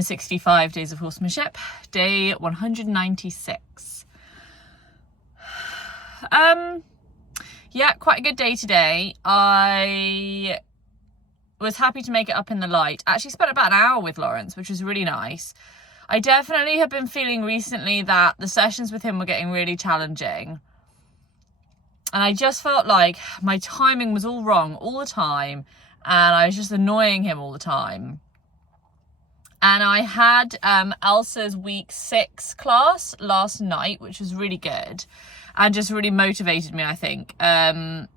65 Days of Horsemanship, day 196. Yeah, quite a good day today. I was happy to make it up in the light. Actually spent about an hour with Lawrence, which was really nice. I definitely have been feeling recently that the sessions with him were getting really challenging. And I just felt like my timing was all wrong all the time. And I was just annoying him all the time. And I had Elsa's week 6 class last night, which was really good and just really motivated me, I think. Kind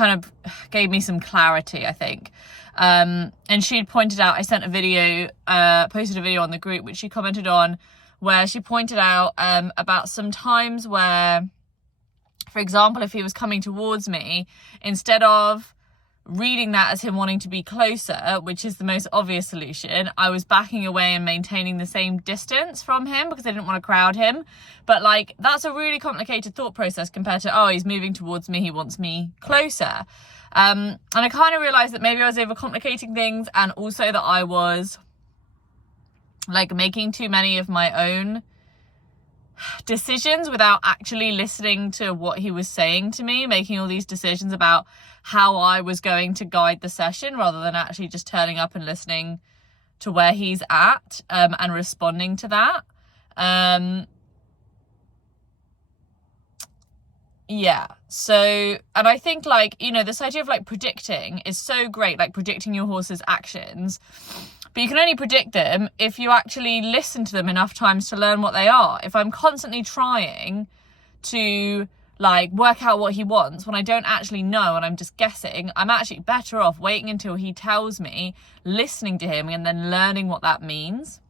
of gave me some clarity, I think. And she'd pointed out, I sent a video, posted a video on the group, which she commented on, where she pointed out about some times where, for example, if he was coming towards me, instead of reading that as him wanting to be closer, which is the most obvious solution, I was backing away and maintaining the same distance from him because I didn't want to crowd him. But like, that's a really complicated thought process compared to, oh, he's moving towards me, he wants me closer. And I kind of realized that maybe I was overcomplicating things, and also that I was like making too many of my own decisions without actually listening to what he was saying to me, making all these decisions about how I was going to guide the session rather than actually just turning up and listening to where he's at and responding to that. Yeah, so, and I think like, you know, this idea of like predicting is so great, like predicting your horse's actions, but you can only predict them if you actually listen to them enough times to learn what they are. If I'm constantly trying to like work out what he wants when I don't actually know and I'm just guessing, I'm actually better off waiting until he tells me, listening to him, and then learning what that means.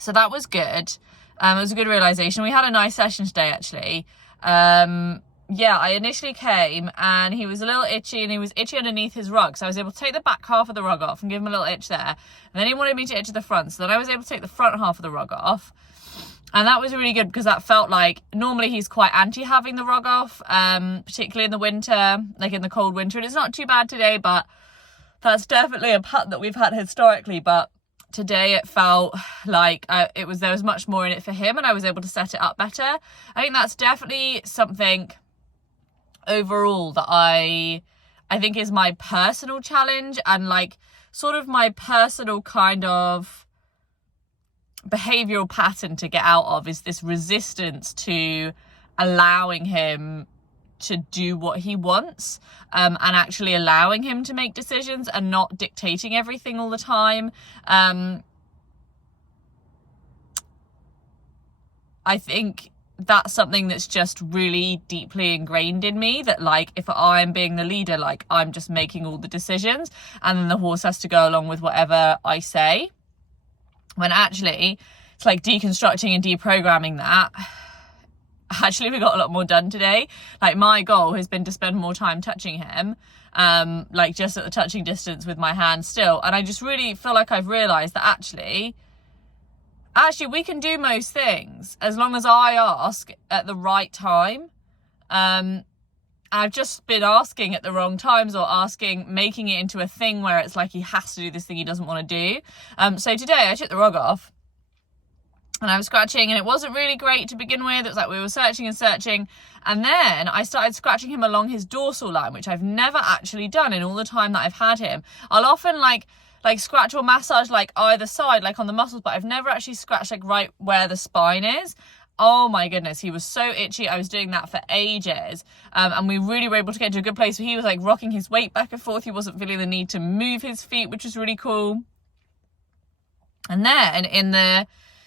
So that was good. It was a good realization. We had a nice session today, actually. Yeah, I initially came and he was a little itchy, and he was itchy underneath his rug. So I was able to take the back half of the rug off and give him a little itch there. And then he wanted me to itch at the front. So then I was able to take the front half of the rug off. And that was really good because that felt like, normally he's quite anti having the rug off, particularly in the winter, like in the cold winter. And it's not too bad today, but that's definitely a pattern that we've had historically. But today it felt like there was much more in it for him, and I was able to set it up better. I think that's definitely something overall that I think is my personal challenge, and like sort of my personal kind of behavioral pattern to get out of, is this resistance to allowing him to do what he wants, and actually allowing him to make decisions and not dictating everything all the time. I think that's something that's just really deeply ingrained in me, that like if I'm being the leader, like I'm just making all the decisions and then the horse has to go along with whatever I say, when actually it's like deconstructing and deprogramming that. Actually, we got a lot more done today. Like, my goal has been to spend more time touching him, like just at the touching distance with my hand still. And I just really feel like I've realized that actually we can do most things as long as I ask at the right time. I've just been asking at the wrong times, or making it into a thing where it's like he has to do this thing he doesn't want to do. So today I took the rug off and I was scratching, and it wasn't really great to begin with. It was like we were searching and searching, and then I started scratching him along his dorsal line, which I've never actually done in all the time that I've had him. I'll often like scratch or massage like either side, like on the muscles, but I've never actually scratched like right where the spine is. Oh my goodness, he was so itchy. I was doing that for ages. And we really were able to get to a good place where he was like rocking his weight back and forth. He wasn't feeling the need to move his feet, which was really cool. And then in the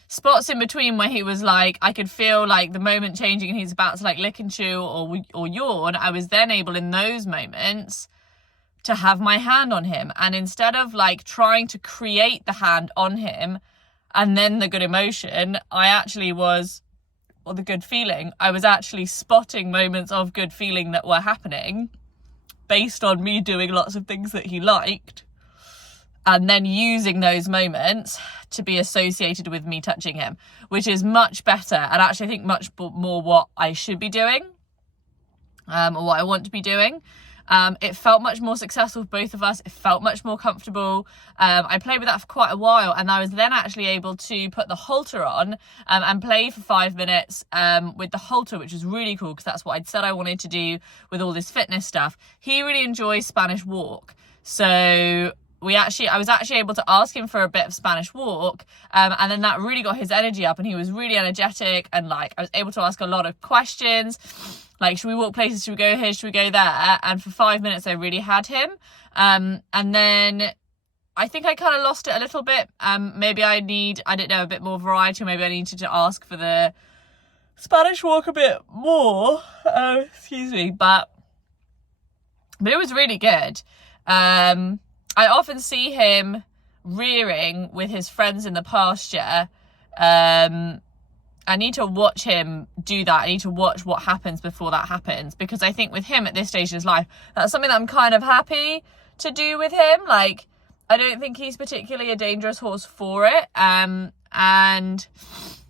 spots in between where he was like, I could feel like the moment changing and he's about to like lick and chew or yawn, I was then able in those moments to have my hand on him. And instead of like trying to create the hand on him and then the good emotion, the good feeling, I was actually spotting moments of good feeling that were happening based on me doing lots of things that he liked, and then using those moments to be associated with me touching him, which is much better, and actually I think much more what I should be doing, or what I want to be doing. It felt much more successful for both of us. It felt much more comfortable. I played with that for quite a while, and I was then actually able to put the halter on and play for 5 minutes with the halter, which was really cool because that's what I'd said I wanted to do with all this fitness stuff. He really enjoys Spanish walk, so I was actually able to ask him for a bit of Spanish walk, and then that really got his energy up, and he was really energetic, and like I was able to ask a lot of questions, like, should we walk places, should we go here, should we go there? And for 5 minutes I really had him. And then I think I kind of lost it a little bit. Maybe I don't know, a bit more variety. Maybe I needed to ask for the Spanish walk a bit more. Excuse me, but it was really good. I often see him rearing with his friends in the pasture. I need to watch him do that. I need to watch what happens before that happens, because I think with him at this stage in his life, that's something that I'm kind of happy to do with him. Like, I don't think he's particularly a dangerous horse for it. And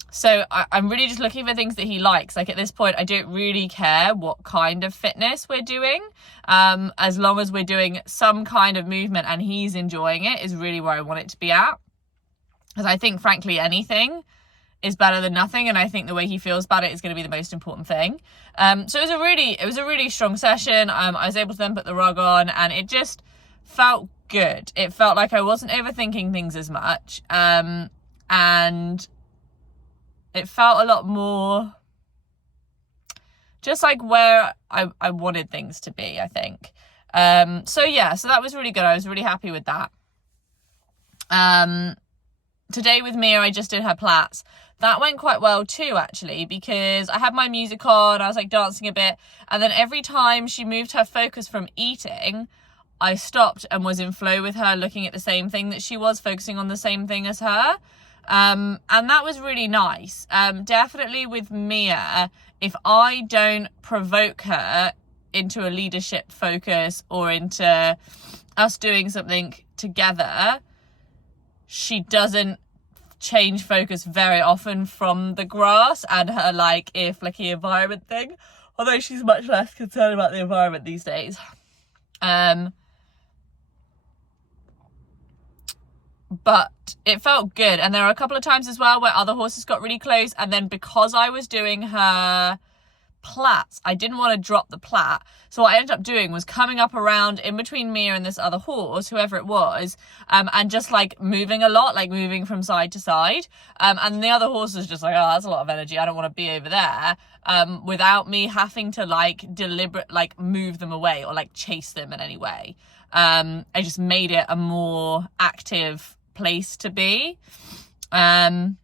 so I'm really just looking for things that he likes. Like, at this point, I don't really care what kind of fitness we're doing. As long as we're doing some kind of movement and he's enjoying it is really where I want it to be at. Because I think, frankly, anything is better than nothing, and I think the way he feels about it is going to be the most important thing. So it was a really strong session. I was able to then put the rug on, and it just felt good. It felt like I wasn't overthinking things as much, and it felt a lot more just like where I wanted things to be, I think. So that was really good. I was really happy with that. Today with Mia, I just did her plats. That went quite well too, actually, because I had my music on, I was like dancing a bit, and then every time she moved her focus from eating, I stopped and was in flow with her, looking at the same thing that she was, focusing on the same thing as her. And that was really nice. Definitely with Mia, if I don't provoke her into a leadership focus or into us doing something together, she doesn't change focus very often from the grass and her like ear flicky environment thing, although she's much less concerned about the environment these days. But it felt good, and there were a couple of times as well where other horses got really close, and then because I was doing her plats, I didn't want to drop the plat, so what I ended up doing was coming up around in between Mia and this other horse, whoever it was, and just like moving a lot, like moving from side to side, and the other horse was just like, oh, that's a lot of energy, I don't want to be over there, without me having to like deliberate like move them away or like chase them in any way. I just made it a more active place to be, and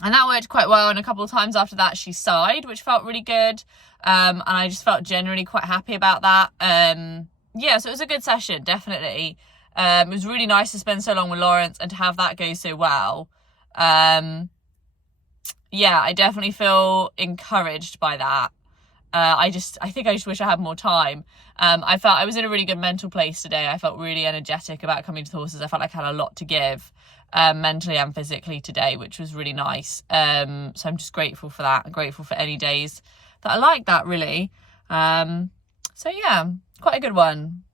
that worked quite well. And a couple of times after that she sighed, which felt really good, and I just felt generally quite happy about that. So it was a good session, definitely. It was really nice to spend so long with Lawrence and to have that go so well. I definitely feel encouraged by that. I think I just wish I had more time. I felt I was in a really good mental place today. I felt really energetic about coming to the horses. I felt like I had a lot to give, mentally and physically today, which was really nice. So I'm just grateful for that. I'm grateful for any days that are like that, really. Quite a good one.